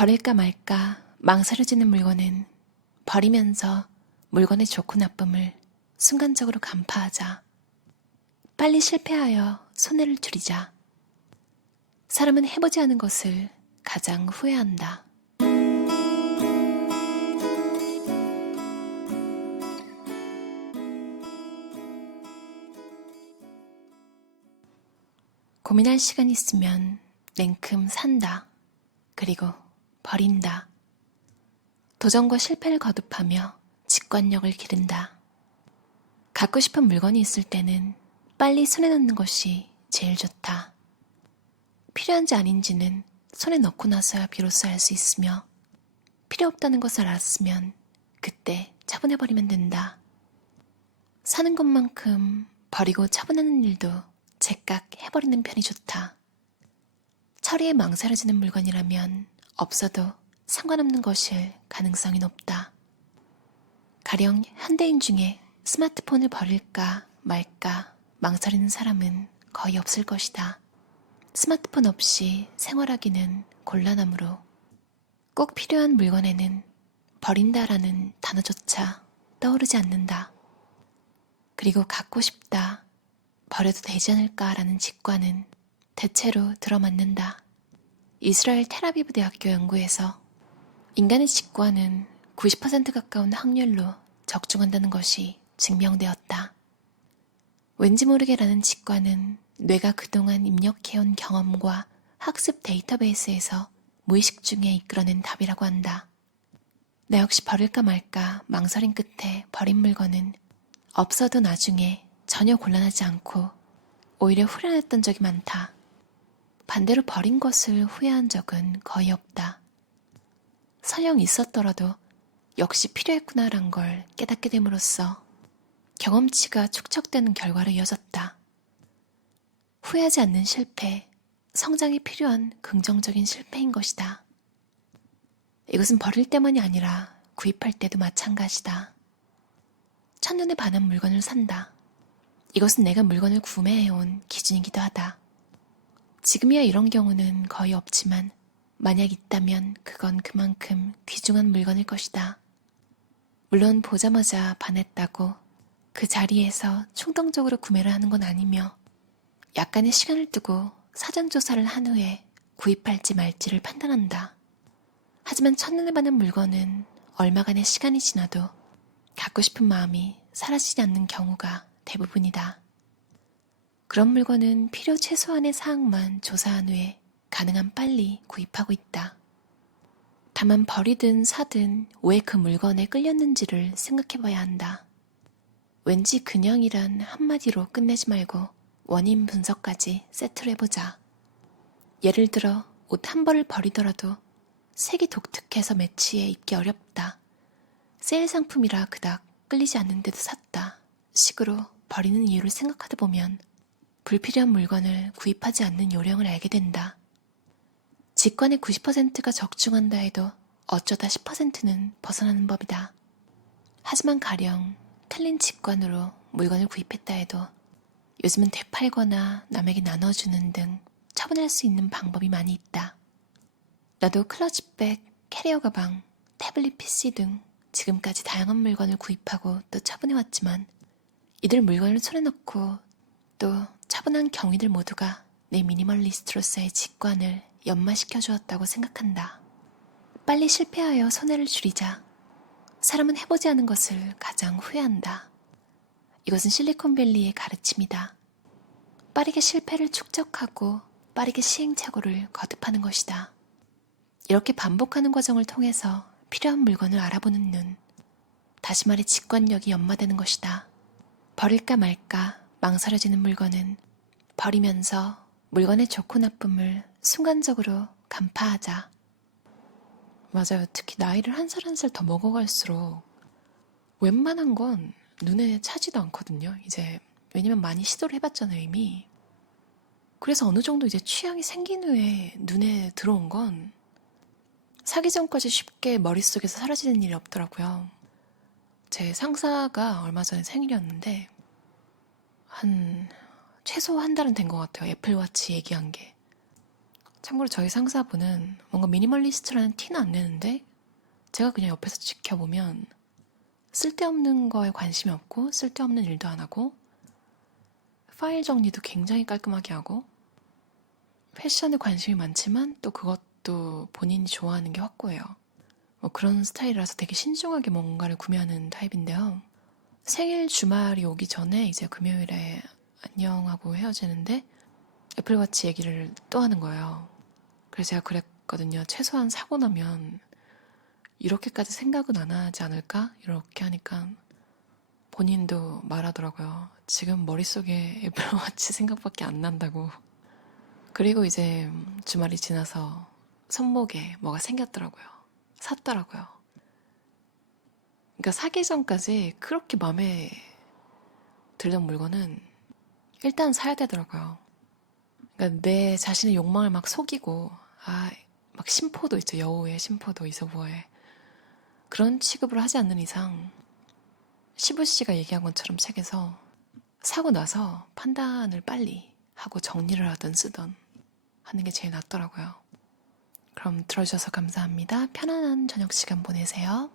버릴까 말까 망설여지는 물건은 버리면서 물건의 좋고 나쁨을 순간적으로 간파하자. 빨리 실패하여 손해를 줄이자. 사람은 해보지 않은 것을 가장 후회한다. 고민할 시간 있으면 냉큼 산다. 그리고 버린다. 도전과 실패를 거듭하며 직관력을 기른다. 갖고 싶은 물건이 있을 때는 빨리 손에 넣는 것이 제일 좋다. 필요한지 아닌지는 손에 넣고 나서야 비로소 알 수 있으며 필요 없다는 것을 알았으면 그때 처분해버리면 된다. 사는 것만큼 버리고 처분하는 일도 제깍 해버리는 편이 좋다. 처리에 망설여지는 물건이라면 없어도 상관없는 것일 가능성이 높다. 가령 현대인 중에 스마트폰을 버릴까 말까 망설이는 사람은 거의 없을 것이다. 스마트폰 없이 생활하기는 곤란하므로 꼭 필요한 물건에는 버린다라는 단어조차 떠오르지 않는다. 그리고 갖고 싶다, 버려도 되지 않을까라는 직관은 대체로 들어맞는다. 이스라엘 텔아비브 대학교 연구에서 인간의 직관은 90% 가까운 확률로 적중한다는 것이 증명되었다. 왠지 모르게라는 직관은 뇌가 그동안 입력해온 경험과 학습 데이터베이스에서 무의식 중에 이끌어낸 답이라고 한다. 나 역시 버릴까 말까 망설임 끝에 버린 물건은 없어도 나중에 전혀 곤란하지 않고 오히려 후련했던 적이 많다. 반대로 버린 것을 후회한 적은 거의 없다. 설령 있었더라도 역시 필요했구나란 걸 깨닫게 됨으로써 경험치가 축적되는 결과로 이어졌다. 후회하지 않는 실패, 성장이 필요한 긍정적인 실패인 것이다. 이것은 버릴 때만이 아니라 구입할 때도 마찬가지다. 첫눈에 반한 물건을 산다. 이것은 내가 물건을 구매해온 기준이기도 하다. 지금이야 이런 경우는 거의 없지만 만약 있다면 그건 그만큼 귀중한 물건일 것이다. 물론 보자마자 반했다고 그 자리에서 충동적으로 구매를 하는 건 아니며 약간의 시간을 두고 사전조사를 한 후에 구입할지 말지를 판단한다. 하지만 첫눈에 반한 물건은 얼마간의 시간이 지나도 갖고 싶은 마음이 사라지지 않는 경우가 대부분이다. 그런 물건은 필요 최소한의 사항만 조사한 후에 가능한 빨리 구입하고 있다. 다만 버리든 사든 왜 그 물건에 끌렸는지를 생각해봐야 한다. 왠지 그냥이란 한마디로 끝내지 말고 원인 분석까지 세트로 해보자. 예를 들어 옷 한 벌을 버리더라도 색이 독특해서 매치해 입기 어렵다. 세일 상품이라 그닥 끌리지 않는데도 샀다. 식으로 버리는 이유를 생각하다 보면 불필요한 물건을 구입하지 않는 요령을 알게 된다. 직관의 90%가 적중한다 해도 어쩌다 10%는 벗어나는 법이다. 하지만 가령 틀린 직관으로 물건을 구입했다 해도 요즘은 되팔거나 남에게 나눠주는 등 처분할 수 있는 방법이 많이 있다. 나도 클러치백, 캐리어 가방, 태블릿 PC 등 지금까지 다양한 물건을 구입하고 또 처분해왔지만 이들 물건을 손에 넣고 또 처분한 경위들 모두가 내 미니멀리스트로서의 직관을 연마시켜주었다고 생각한다. 빨리 실패하여 손해를 줄이자. 사람은 해보지 않은 것을 가장 후회한다. 이것은 실리콘밸리의 가르침이다. 빠르게 실패를 축적하고 빠르게 시행착오를 거듭하는 것이다. 이렇게 반복하는 과정을 통해서 필요한 물건을 알아보는 눈, 다시 말해 직관력이 연마되는 것이다. 버릴까 말까 망설여지는 물건은 버리면서 물건의 좋고 나쁨을 순간적으로 간파하자. 맞아요. 특히 나이를 한 살 한 살 더 먹어갈수록 웬만한 건 눈에 차지도 않거든요. 이제 왜냐면 많이 시도를 해봤잖아요, 이미. 그래서 어느 정도 이제 취향이 생긴 후에 눈에 들어온 건 사기 전까지 쉽게 머릿속에서 사라지는 일이 없더라고요. 제 상사가 얼마 전에 생일이었는데 최소 한 달은 된 것 같아요. 애플워치 얘기한 게. 참고로 저희 상사분은 뭔가 미니멀리스트라는 티는 안 내는데 제가 그냥 옆에서 지켜보면 쓸데없는 거에 관심이 없고 쓸데없는 일도 안 하고 파일 정리도 굉장히 깔끔하게 하고 패션에 관심이 많지만 또 그것도 본인이 좋아하는 게 확고해요. 뭐 그런 스타일이라서 되게 신중하게 뭔가를 구매하는 타입인데요. 생일 주말이 오기 전에 이제 금요일에 안녕하고 헤어지는데 애플워치 얘기를 또 하는 거예요. 그래서 제가 그랬거든요. 최소한 사고 나면 이렇게까지 생각은 안 하지 않을까? 이렇게 하니까 본인도 말하더라고요. 지금 머릿속에 애플워치 생각밖에 안 난다고. 그리고 이제 주말이 지나서 손목에 뭐가 생겼더라고요. 샀더라고요. 그러니까 사기 전까지 그렇게 마음에 들던 물건은 일단 사야 되더라고요. 그러니까 내 자신의 욕망을 막 속이고, 막 심포도 있죠. 여우의 심포도 이소부어에. 그런 취급을 하지 않는 이상, 시부 씨가 얘기한 것처럼 책에서 사고 나서 판단을 빨리 하고 정리를 하든 쓰든 하는 게 제일 낫더라고요. 그럼 들어주셔서 감사합니다. 편안한 저녁 시간 보내세요.